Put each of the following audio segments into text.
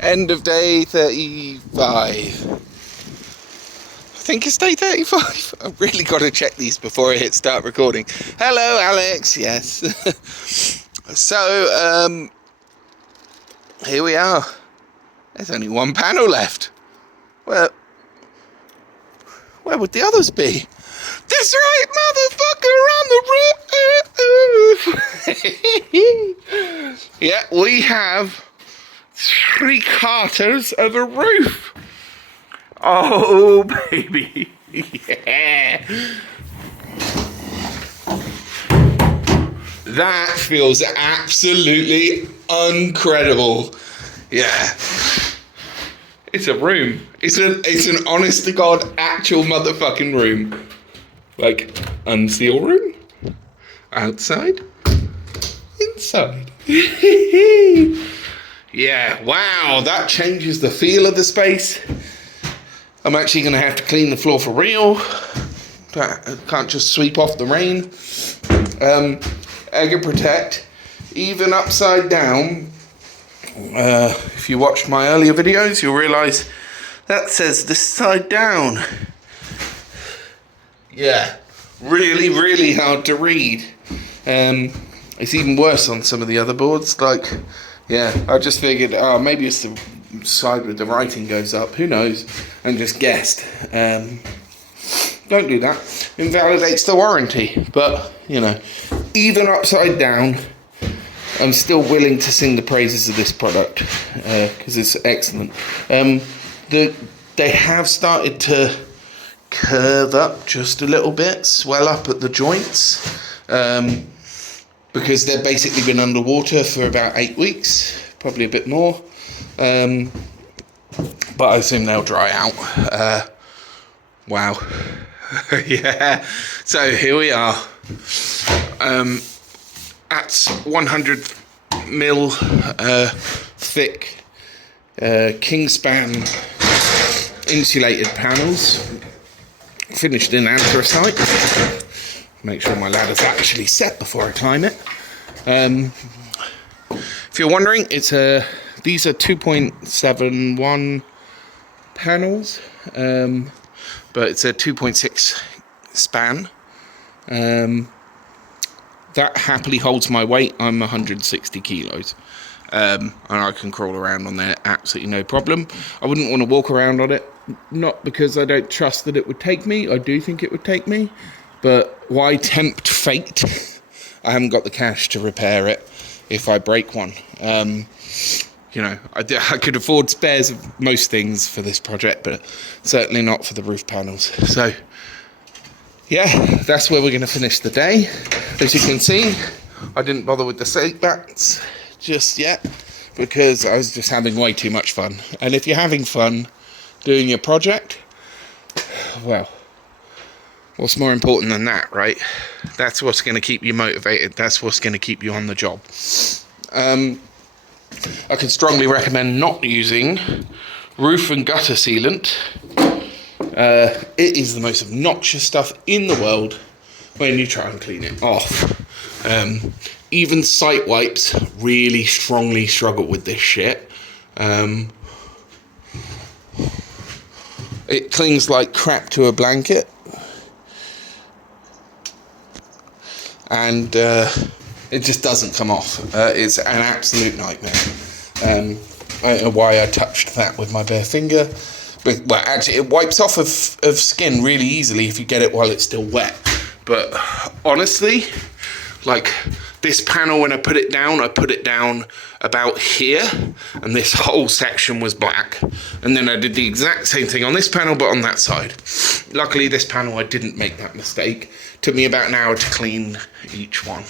End of day 35. I think it's day 35. I've really got to check these before I hit start recording. Hello, Alex. Yes. So, here we are. There's only one panel left. Well, where would the others be? That's right, motherfucker, around the roof. Yeah, we have 3/4 of a roof. Oh, baby. Yeah. That feels absolutely incredible. Yeah. It's a room. It's an honest to God actual motherfucking room. Like, unseal room. Outside. Inside. Yeah, wow, that changes the feel of the space. I'm actually going to have to clean the floor for real. I can't just sweep off the rain. Egg Protect, even upside down. If you watched my earlier videos, you'll realise that says this side down. Yeah, really, really hard to read. It's even worse on some of the other boards. Like, yeah, I just figured, maybe it's the side where the writing goes up. Who knows? And just guessed. Don't do that. Invalidates the warranty. But, you know, even upside down, I'm still willing to sing the praises of this product because it's excellent. They have started to curve up just a little bit, swell up at the joints, because they've basically been underwater for about 8 weeks, probably a bit more. But I assume they'll dry out. Wow. Yeah. So here we are. At 100 mil thick Kingspan insulated panels, finished in anthracite. Make sure my ladder's actually set before I climb it. If you're wondering, these are 2.71 panels, but it's a 2.6 span. That happily holds my weight. I'm 160 kilos. And I can crawl around on there absolutely no problem. I wouldn't want to walk around on it, not because I don't trust that it would take me. I do think it would take me. But why tempt fate? I haven't got the cash to repair it if I break one. You know, I could afford spares of most things for this project, but certainly not for the roof panels. So, yeah, that's where we're going to finish the day. As you can see, I didn't bother with the seat backs just yet because I was just having way too much fun. And if you're having fun doing your project, well, what's more important than that, right? That's what's going to keep you motivated. That's what's going to keep you on the job. I can strongly recommend not using roof and gutter sealant. It is the most obnoxious stuff in the world when you try and clean it off. Even site wipes really strongly struggle with this shit. It clings like crap to a blanket. And it just doesn't come off. It's an absolute nightmare. I don't know why I touched that with my bare finger. But, well, actually, it wipes off of skin really easily if you get it while it's still wet. But honestly, like this panel, when I put it down about here, and this whole section was black. And then I did the exact same thing on this panel, but on that side. Luckily, this panel, I didn't make that mistake. Took me about an hour to clean each one.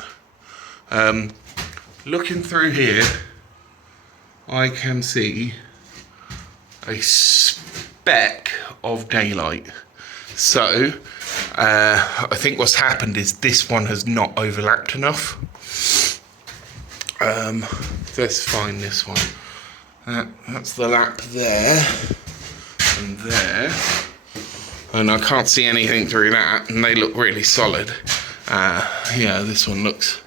Looking through here, I can see a speck of daylight. So I think what's happened is this one has not overlapped enough. Let's find this one. That's the lap there and there, and I can't see anything through that, and they look really solid. Yeah, this one looks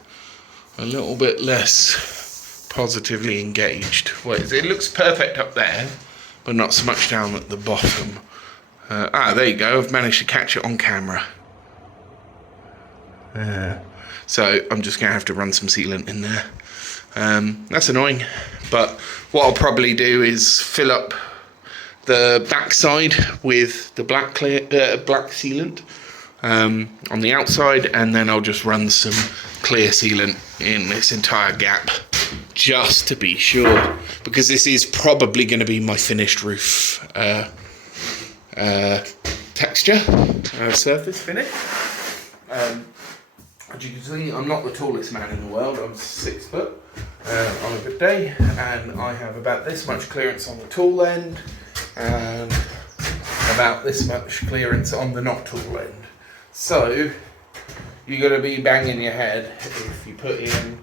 a little bit less positively engaged. What is it? It looks perfect up there, but not so much down at the bottom. There you go. I've managed to catch it on camera. So I'm just going to have to run some sealant in there. That's annoying, but what I'll probably do is fill up the backside with the black sealant on the outside, and then I'll just run some clear sealant in this entire gap just to be sure, because this is probably going to be my finished roof texture, surface finish. As you can see, I'm not the tallest man in the world. I'm 6 foot on a good day, and I have about this much clearance on the tall end and about this much clearance on the not tall end. So you're going to be banging your head if you put in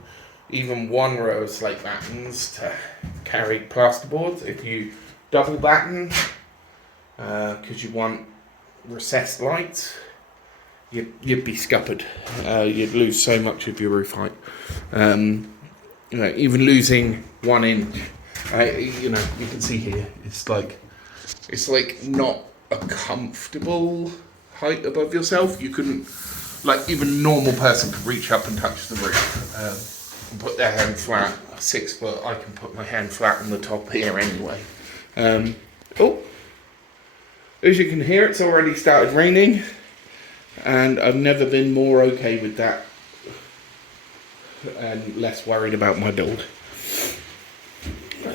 even one row of slate battens to carry plasterboards. If you double batten, because you want recessed lights, you'd be scuppered. You'd lose so much of your roof height. Even losing 1 inch, you can see here, it's like not a comfortable height above yourself. You couldn't, even a normal person could reach up and touch the roof and put their hand flat. 6 foot, I can put my hand flat on the top here anyway. As you can hear, it's already started raining, and I've never been more okay with that and less worried about my build.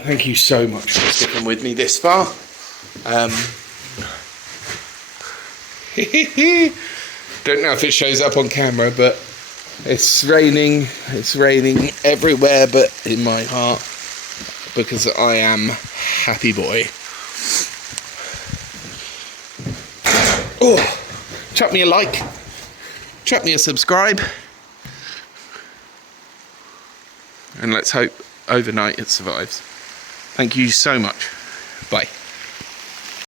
Thank you so much for sticking with me this far. Don't know if it shows up on camera, but it's raining everywhere but in my heart, because I am happy boy. Chuck me a like, chuck me a subscribe, and let's hope overnight it survives. Thank you so much. Bye.